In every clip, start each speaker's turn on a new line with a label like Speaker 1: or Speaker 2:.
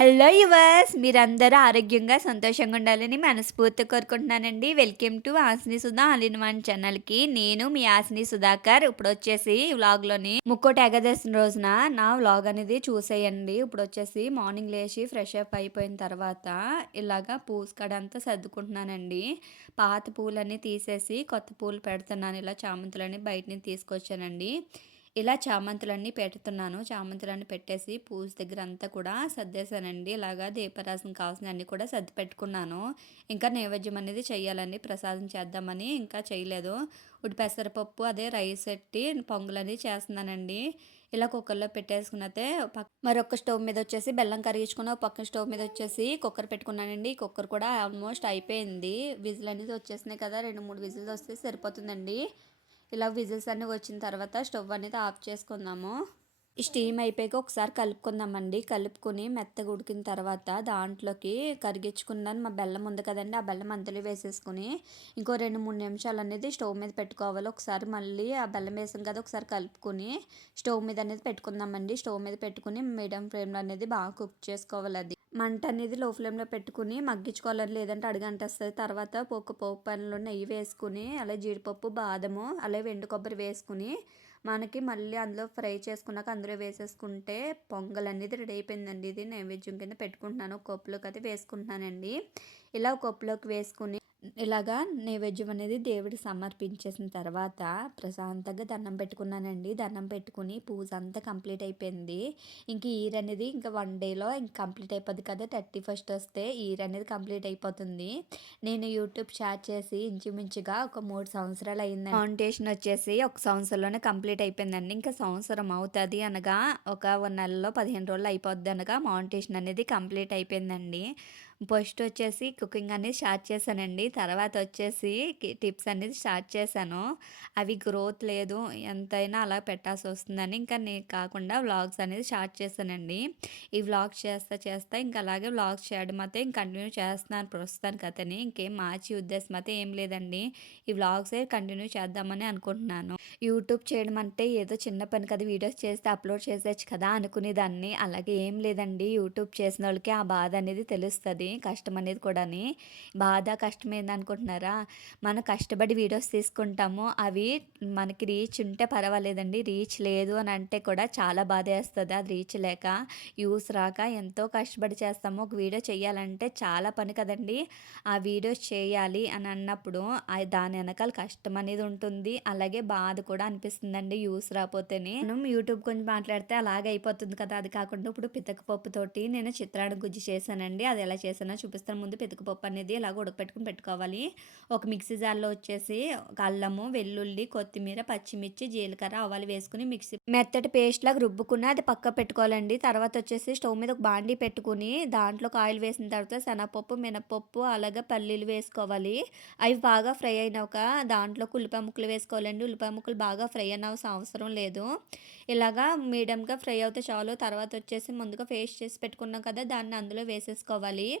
Speaker 1: Hello yours మీరందరూ ఆరోగ్యంగా సంతోషంగా ఉండాలని మనస్ఫూర్తి కోరుకుంటున్నానండి. Welcome to ఆసిని Sudha all in one ఛానల్కి నేను మీ ఆసిని సుధాకర్ ఇప్పుడు వచ్చేసి వ్లాగ్లోని ముక్కోటి ఏకాదశి రోజున నా వ్లాగ్ అనేది చూసేయండి. ఇప్పుడు వచ్చేసి మార్నింగ్ లేచి ఫ్రెష్ అప్ అయిపోయిన తర్వాత ఇలాగా పూసుకాడ అంతా సర్దుకుంటున్నానండి. పాత పూలన్నీ తీసేసి కొత్త పూలు పెడుతున్నాను. ఇలా చామంతులన్నీ బయట నుంచి తీసుకొచ్చానండి. ఇలా చామంతులన్నీ పెడుతున్నాను. చామంతులన్నీ పెట్టేసి పూజ దగ్గర అంతా కూడా సర్దేశానండి. ఇలాగా దీపరాసం కావాల్సినవన్నీ కూడా సర్ది పెట్టుకున్నాను. ఇంకా నైవేద్యం అనేది చేయాలండి ప్రసాదం చేద్దామని ఇంకా చేయలేదు ఉడి పెసరపప్పు అదే రైస్ పెట్టి పొంగులు అనేది చేస్తున్నానండి. ఇలా కుక్కర్లో పెట్టేసుకున్నతే మరొక స్టవ్ మీద వచ్చేసి బెల్లం కరిగించుకున్న పక్కన స్టవ్ మీద వచ్చేసి కుక్కర్ పెట్టుకున్నానండి. కుక్కర్ కూడా ఆల్మోస్ట్ అయిపోయింది. విజిల్ అనేది వచ్చేసినాయి కదా. రెండు మూడు విజిల్స్ వస్తే సరిపోతుందండి. ఇలా విజిల్స్ అన్నీ వచ్చిన తర్వాత స్టవ్ అనేది ఆఫ్ చేసుకుందాము. ఈ స్టీమ్ అయిపోయాక ఒకసారి కలుపుకుందామండి. కలుపుకొని మెత్తగా ఉడికిన తర్వాత దాంట్లోకి కరిగించుకున్నాను. మా బెల్లం ఉంది కదండి ఆ బెల్లం అంతలో వేసేసుకుని ఇంకో రెండు మూడు నిమిషాలు అనేది స్టవ్ మీద పెట్టుకోవాలి. ఒకసారి మళ్ళీ ఆ బెల్లం వేసాం కదా ఒకసారి కలుపుకొని స్టవ్ మీద అనేది పెట్టుకుందామండి. స్టవ్ మీద పెట్టుకుని మీడియం ఫ్లేమ్లో అనేది బాగా కుక్ చేసుకోవాలి అది. మంట అనేది లో ఫ్లేమ్లో పెట్టుకుని మగ్గించుకోవాలి లేదంటే అడుగంటేస్తుంది. తర్వాత పోపు పోపు పనిలో నెయ్యి వేసుకుని అలాగే జీడిపప్పు బాదము అలాగే వెండు కొబ్బరి వేసుకుని మనకి మళ్ళీ అందులో ఫ్రై చేసుకున్నాక అందులో వేసేసుకుంటే పొంగల్ అనేది రెడీ అయిపోయిందండి. ఇది నైవేద్యం కింద పెట్టుకుంటున్నాను. ఒక కప్పులోకి అయితే వేసుకుంటున్నానండి. ఇలా ఒక కప్పులోకి వేసుకుని ఇలాగా నైవేద్యం అనేది దేవుడికి సమర్పించేసిన తర్వాత ప్రశాంతంగా దండం పెట్టుకున్నానండి. దండం పెట్టుకుని పూజ అంతా కంప్లీట్ అయిపోయింది. ఇంక ఈర్ అనేది ఇంకా వన్ డేలో ఇంక కంప్లీట్ అయిపోద్ది కదా. థర్టీ ఫస్ట్ వస్తే ఈర్ అనేది కంప్లీట్ అయిపోతుంది. నేను యూట్యూబ్ షేర్ చేసి ఇంచుమించుగా ఒక మూడు సంవత్సరాలు అయింది ఫౌండేషన్ వచ్చేసి ఒక సంవత్సరంలోనే కంప్లీట్ అయిపోయిందండి. ఇంకా సంవత్సరం అవుతుంది అనగా ఒక నెలలో పదిహేను రోజులు అయిపోద్ది అనగా మౌంటేషన్ అనేది కంప్లీట్ అయిపోయిందండి. ఫస్ట్ వచ్చేసి కుకింగ్ అనేది స్టార్ట్ చేశానండి. తర్వాత వచ్చేసి టిప్స్ అనేది స్టార్ట్ చేశాను. అవి గ్రోత్ లేదు ఎంతైనా అలా పెట్టాల్సి వస్తుందని. ఇంకా నేను కాకుండా వ్లాగ్స్ అనేది స్టార్ట్ చేశానండి. ఈ వ్లాగ్స్ చేస్తా చేస్తా ఇంకా అలాగే వ్లాగ్స్ చేయడం అయితే ఇంక కంటిన్యూ చేస్తున్నాను ప్రస్తుతానికి అతని. ఇంకేం మార్చి ఉద్దేశం అయితే ఏం లేదండి. ఈ వ్లాగ్సే కంటిన్యూ చేద్దామని అనుకుంటున్నాను. యూట్యూబ్ చేయడం అంటే ఏదో చిన్న పని కదా వీడియోస్ చేస్తే అప్లోడ్ చేసేచ్చు కదా అనుకునేదాన్ని. అలాగే ఏం లేదండి. యూట్యూబ్ చేసిన వాళ్ళకి ఆ బాధ అనేది తెలుస్తుంది. కష్టం అనేది కూడాని. బాధ కష్టం ఏందనుకుంటున్నారా మనం కష్టపడి వీడియోస్ తీసుకుంటాము. అవి మనకి రీచ్ ఉంటే పర్వాలేదండి. రీచ్ లేదు అని అంటే కూడా చాలా బాధ వేస్తుంది అది రీచ్ లేక యూస్ రాక ఎంతో కష్టపడి చేస్తాము. ఒక వీడియో చేయాలంటే చాలా పని కదండి. ఆ వీడియోస్ చేయాలి అని అన్నప్పుడు దాని వెనకాల కష్టం అనేది ఉంటుంది. అలాగే బాధ కూడా అనిపిస్తుందండి యూస్ రాకపోతేనే. మనం యూట్యూబ్ కొంచెం మాట్లాడితే అలాగే అయిపోతుంది కదా. అది కాకుండా ఇప్పుడు పితకపప్పుతోటి నేను చిత్రాడు గుజ్జు చేశానండి. అది ఎలా చేస్తాను చూపిస్తాను. ముందు పెతుకుపప్పు అనేది ఇలా ఉడకపెట్టుకుని పెట్టుకోవాలి. ఒక మిక్సీ జార్లో వచ్చేసి అల్లము వెల్లుల్లి కొత్తిమీర పచ్చిమిర్చి జీలకర్ర ఆవాలు వేసుకుని మిక్సీ మెత్తటి పేస్ట్ లాగా రుబ్బుకుని అది పక్క పెట్టుకోవాలండి. తర్వాత వచ్చేసి స్టవ్ మీద ఒక బాండి పెట్టుకుని దాంట్లో ఆయిల్ వేసిన తర్వాత శనగపప్పు మినపప్పు అలాగే పల్లీలు వేసుకోవాలి. అవి బాగా ఫ్రై అయినాక దాంట్లో ఉల్లిపాయ ముక్కలు వేసుకోవాలండి. ఉల్లిపాయ ముక్కలు బాగా ఫ్రై అయిన అవసరం లేదు. ఇలాగా మీడియంగా ఫ్రై అవుతే చాలు. తర్వాత వచ్చేసి ముందుగా పేస్ట్ చేసి పెట్టుకున్నాం కదా దాన్ని అందులో వేసేసుకోవాలి.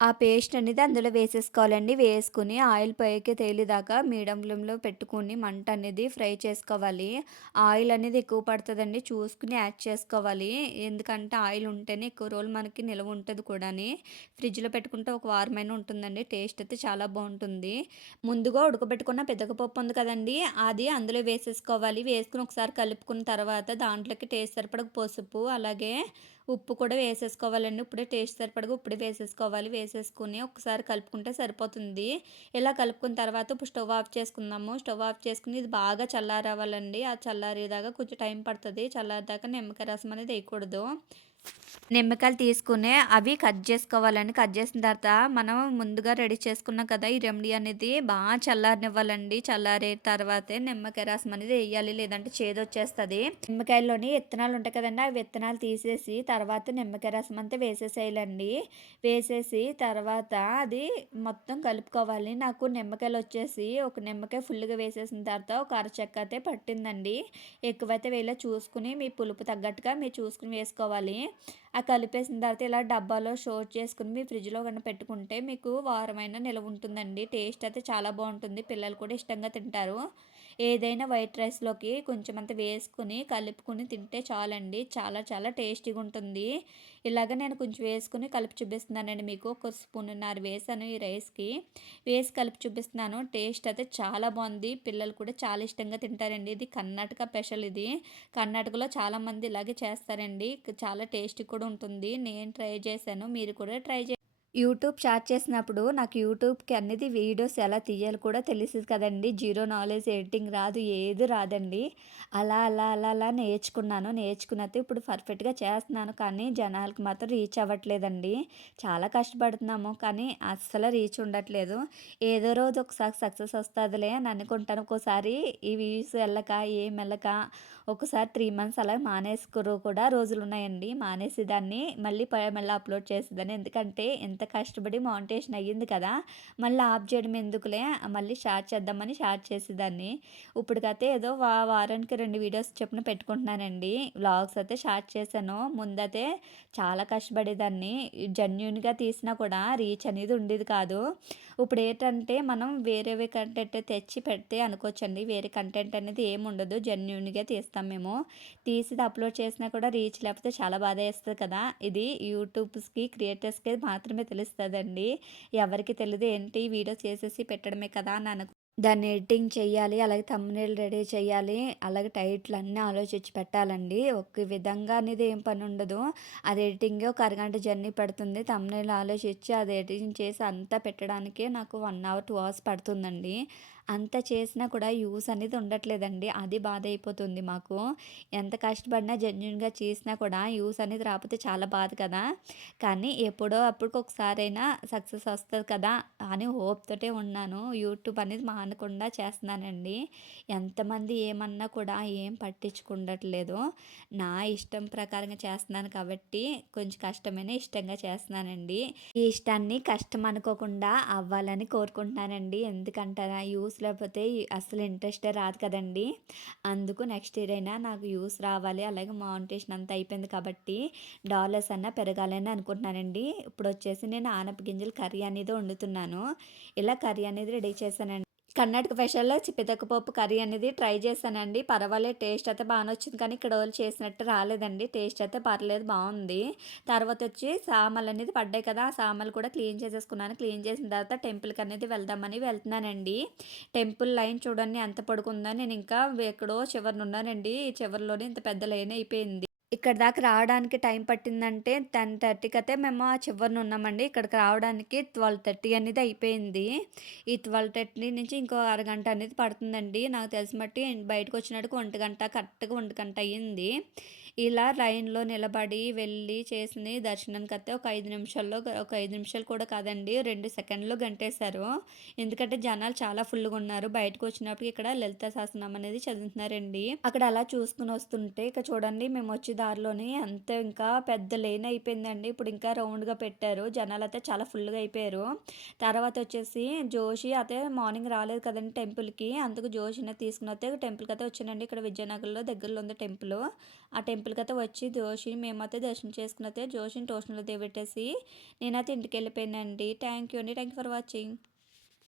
Speaker 1: ఆ పేస్ట్ అనేది అందులో వేసేసుకోవాలండి. వేసుకుని ఆయిల్ పైకి తేలిదాకా మీడియం ఫ్లేమ్లో పెట్టుకుని మంట అనేది ఫ్రై చేసుకోవాలి. ఆయిల్ అనేది ఎక్కువ పడుతుందండి. చూసుకుని యాడ్ చేసుకోవాలి. ఎందుకంటే ఆయిల్ ఉంటేనే ఎక్కువ రోజులు మనకి నిల్వ ఉంటుంది కూడా ఫ్రిడ్జ్లో పెట్టుకుంటే ఒక వారమైన ఉంటుందండి. టేస్ట్ అయితే చాలా బాగుంటుంది. ముందుగా ఉడకబెట్టుకున్న పెద్దకపప్పు ఉంది కదండి. అది అందులో వేసేసుకోవాలి. వేసుకుని ఒకసారి కలుపుకున్న తర్వాత దాంట్లోకి టేస్ట్ సరిపడక పసుపు అలాగే ఉప్పు కూడా వేసేసుకోవాలండి. ఇప్పుడే టేస్ట్ సరిపడగా ఇప్పుడే వేసేసుకోవాలి. వేసేసుకుని ఒకసారి కలుపుకుంటే సరిపోతుంది. ఇలా కలుపుకున్న తర్వాత ఇప్పుడు స్టవ్ ఆఫ్ చేసుకుందాము. స్టవ్ ఆఫ్ చేసుకుని ఇది బాగా చల్లారవ్వాలండి. ఆ చల్లారేదాకా కొంచెం టైం పడుతుంది. చల్లారేదాకా నిమ్మకాయ రసం అనేది వేయకూడదు. నిమ్మకాయలు తీసుకుని అవి కట్ చేసుకోవాలండి. కట్ చేసిన తర్వాత మనం ముందుగా రెడీ చేసుకున్నాం కదా ఈ రెమెడీ అనేది బాగా చల్లారనివ్వాలండి. చల్లారే తర్వాతే నిమ్మకాయ రసం అనేది వేయాలి. లేదంటే చేదు వచ్చేస్తుంది. నిమ్మకాయల్లోని విత్తనాలు ఉంటాయి కదండి ఆ విత్తనాలు తీసేసి తర్వాత నిమ్మకాయ రసం అంతా వేసేసేయాలండి. వేసేసి తర్వాత అది మొత్తం కలుపుకోవాలి. నాకు నిమ్మకాయలు వచ్చేసి ఒక నిమ్మకాయ ఫుల్గా వేసేసిన తర్వాత ఒక అరచెక్క అయితే పట్టిందండి. ఎక్కువైతే వేలా చూసుకుని మీ పులుపు తగ్గట్టుగా మీరు చూసుకుని వేసుకోవాలి. ఆ కలిపేసిన తర్వాత ఇలా డబ్బాలో స్టోర్ చేసుకుని మీ ఫ్రిడ్జ్లో కన్నా పెట్టుకుంటే మీకు వారమైన నిలవ ఉంటుందండి. టేస్ట్ అయితే చాలా బాగుంటుంది. పిల్లలు కూడా ఇష్టంగా తింటారు. ఏదైనా వైట్ రైస్‌లోకి కొంచెం అంత వేసుకుని కలుపుకొని తింటే చాలండి. చాలా చాలా టేస్టీగా ఉంటుంది. ఇలాగ నేను కొంచెం వేసుకుని కలిపి చూపిస్తున్నానండి మీకు. ఒక స్పూనున్నర వేసాను ఈ రైస్‌కి. వేసి కలిపి చూపిస్తున్నాను. టేస్ట్ అయితే చాలా బాగుంది. పిల్లలు కూడా చాలా ఇష్టంగా తింటారండి. ఇది కర్ణాటక స్పెషల్ ఇది. కర్ణాటకలో చాలామంది ఇలాగే చేస్తారండి. చాలా టేస్టీ కూడా ఉంటుంది. నేను ట్రై చేశాను. మీరు కూడా ట్రై యూట్యూబ్ స్టార్ట్ చేసినప్పుడు నాకు యూట్యూబ్‌కి అనేది వీడియోస్ ఎలా తీయాలో కూడా తెలిసేది కదండి జీరో నాలెడ్జ్ ఎడిటింగ్ రాదు. ఏది రాదండి. అలా అలా అలా అలా నేర్చుకున్నాను. నేర్చుకున్నది ఇప్పుడు పర్ఫెక్ట్‌గా చేస్తున్నాను. కానీ జనాలకి మాత్రం రీచ్ అవ్వట్లేదండి. చాలా కష్టపడుతున్నాము. కానీ అస్సలు రీచ్ ఉండట్లేదు. ఏదో రోజు ఒకసారి సక్సెస్ వస్తుందిలే అని అనుకుంటాను. ఒక్కోసారి ఈ వ్యూస్ వెళ్ళక ఏం వెళ్ళక ఒకసారి త్రీ మంత్స్ అలా మానేసుకురు కూడా రోజులున్నాయండి. మానేసేదాన్ని. మళ్ళీ మళ్ళీ అప్‌లోడ్ చేసేదాన్ని. ఎందుకంటే ఎంత కష్టపడి మౌంటేషన్ అయ్యింది కదా! మళ్ళీ ఆఫ్ చేయడం ఎందుకులే మళ్ళీ షార్ట్ చేద్దామని షార్ట్ చేసేదాన్ని. ఇప్పటికైతే ఏదో వా వారానికి రెండు వీడియోస్ చొప్పున పెట్టుకుంటున్నానండి. వ్లాగ్స్ అయితే స్టార్ట్ చేశాను. ముందైతే చాలా కష్టపడేదాన్ని. జెన్యున్గా తీసినా కూడా రీచ్ అనేది ఉండేది కాదు. ఇప్పుడు ఏంటంటే మనం వేరేవి కంటెంట్ తెచ్చి పెడితే అనుకోవచ్చండి. వేరే కంటెంట్ అనేది ఏమి ఉండదు. జెన్యున్గా తీస్తాం మేము. తీసిది అప్‌లోడ్ చేసినా కూడా రీచ్ లేకపోతే చాలా బాధ వేస్తుంది కదా! ఇది యూట్యూబ్స్‌కి, క్రియేటర్స్‌కి మాత్రమే తెలుస్తుందండి ఎవరికి తెలియదు ఏంటి వీడియో చేసేసి పెట్టడమే కదా అని అనుకు దాన్ని ఎడిటింగ్ చేయాలి. అలాగే తమ్మునీళ్ళు రెడీ చేయాలి. అలాగే టైటిల్ అన్నీ ఆలోచించి పెట్టాలండి. ఒక విధంగా అనేది ఏం పని ఉండదు. అది ఎడిటింగ్ ఒక అరగంట జర్నీ పడుతుంది. తమ్మునీళ్ళు ఆలోచించి అది ఎడిటింగ్ చేసి అంతా పెట్టడానికే నాకు వన్ అవర్, టూ అవర్స్ పడుతుందండి. అంత చేసినా కూడా యూస్ అనేది ఉండట్లేదండి. అది బాధ అయిపోతుంది మాకు. ఎంత కష్టపడినా జెన్యున్గా చేసినా కూడా యూస్ అనేది రాకపోతే చాలా బాధ కదా! కానీ ఎప్పుడో అప్పటికొకసారైనా సక్సెస్ వస్తుంది కదా! అని హోప్తోటే ఉన్నాను. యూట్యూబ్ అనేది మానకుండా చేస్తున్నానండి. ఎంతమంది ఏమన్నా కూడా ఏం పట్టించుకుండట్లేదు. నా ఇష్టం ప్రకారంగా చేస్తున్నాను కాబట్టి కొంచెం కష్టమైన ఇష్టంగా చేస్తున్నానండి. ఈ ఇష్టాన్ని కష్టం అనుకోకుండా అవ్వాలని కోరుకుంటున్నానండి. ఎందుకంటారా యూస్ లేకపోతే అసలు ఇంట్రెస్టే రాదు కదండి అందుకు నెక్స్ట్ ఇయర్ అయినా నాకు యూస్ రావాలి. అలాగే మౌంటేషన్ అంతా అయిపోయింది కాబట్టి డాలర్స్ అన్నా పెరగాలని అనుకుంటున్నానండి. ఇప్పుడు వచ్చేసి నేను ఆనప గింజలు కర్రీ అనేది వండుతున్నాను. ఇలా కర్రీ అనేది రెడీ చేశానండి. కర్ణాటక స్పెషల్‌లో పితకపప్పు కర్రీ అనేది ట్రై చేశానండి. పర్వాలేదు టేస్ట్ అయితే బాగానే వచ్చింది. కానీ ఇక్కడ వాళ్ళు చేసినట్టు రాలేదండి. టేస్ట్ అయితే పర్లేదు బాగుంది తర్వాత వచ్చి సామాన్లు అనేది పడ్డాయి కదా! ఆ సామాన్లు కూడా క్లీన్ చేసేసుకున్నాను. క్లీన్ చేసిన తర్వాత టెంపుల్‌కి అనేది వెళ్దామని వెళ్తున్నానండి. టెంపుల్ లైన్ చూడండి ఎంత పడుకుందో నేను ఇంకా ఎక్కడో చివరిని ఉన్నానండి. చివరిలోనే ఇంత పెద్ద లైన్ అయిపోయింది. ఇక్కడి దాకా రావడానికి టైం పట్టిందంటే 10:30కి అయితే మేము ఆ చివరన ఉన్నామండి. ఇక్కడికి రావడానికి 12:30 అనేది అయిపోయింది. ఈ 12:30 నుంచి ఇంకో అరగంట అనేది పడుతుందండి. నాకు తెలిసి మట్టి బయటకు వచ్చినట్టుకు ఒంటి గంట కరెక్ట్‌గా ఒంటి గంట అయ్యింది. ఇలా లైన్‌లో నిలబడి వెళ్ళి చేసింది అయితే ఒక ఐదు నిమిషాల్లో ఒక ఐదు నిమిషాలు కూడా కాదండి 2 సెకండ్‌లో గంటేశారు. ఎందుకంటే జనాలు చాలా ఫుల్‌గా ఉన్నారు. బయటకు వచ్చినప్పటికి ఇక్కడ లలిత శాసనం అనేది చదువుతున్నారండి. అక్కడ అలా చూసుకుని వస్తుంటే ఇక చూడండి మేము వచ్చే దారిలోని అంతే ఇంకా పెద్ద లైన్ అయిపోయిందండి. ఇప్పుడు ఇంకా రౌండ్‌గా పెట్టారు. జనాలు అయితే చాలా ఫుల్‌గా అయిపోయారు. తర్వాత వచ్చేసి జోషి అయితే మార్నింగ్ రాలేదు కదండి టెంపుల్‌కి. అందుకు జోషిని తీసుకుని వస్తే టెంపుల్‌కి అయితే వచ్చానండి. ఇక్కడ విజయనగరంలో దగ్గరలో ఉంది టెంపుల్. ఆ టెంపుల్ టెంపుల్‌కి అయితే వచ్చి జోషిని మేమైతే దర్శనం చేసుకొని అయితే జోషిని ట్యూషన్‌లో దిగబెట్టేసి నేనైతే ఇంటికి వెళ్ళిపోయానండి. థ్యాంక్ యూ అండి. Thank you for watching.